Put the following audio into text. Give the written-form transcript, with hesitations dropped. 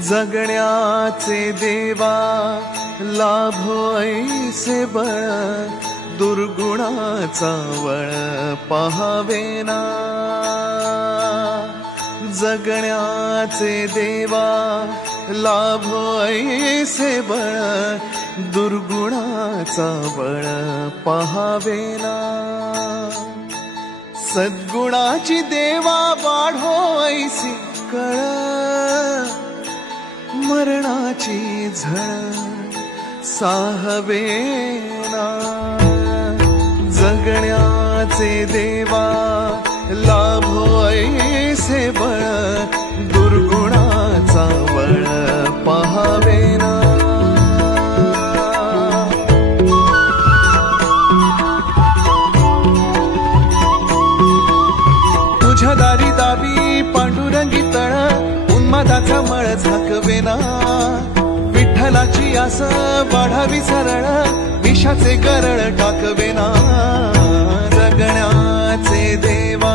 जगण्याचे देवा लाभो ऐसे बळ, दुर्गुणाचा वळ पाहावेना। जगण्याचे देवा लाभो ऐसे बळ, दुर्गुणाचा बळ पाहावेना। सद्गुणाची देवा वाढो ऐसी कळ, मरणाची झळ साहवेना। जगण्याचे देवा लाभो ऐसे बळ, दुर्गुणाचा बळ पाहावेना। तुझ्या दारी दावी पांडुरंगी तळ, उन्मादाचा मळ झाकवेना। विठ्ठलाची आस वाढावी सरळ, विषाचे गरळ टाकवेना। जगण्याचे देवा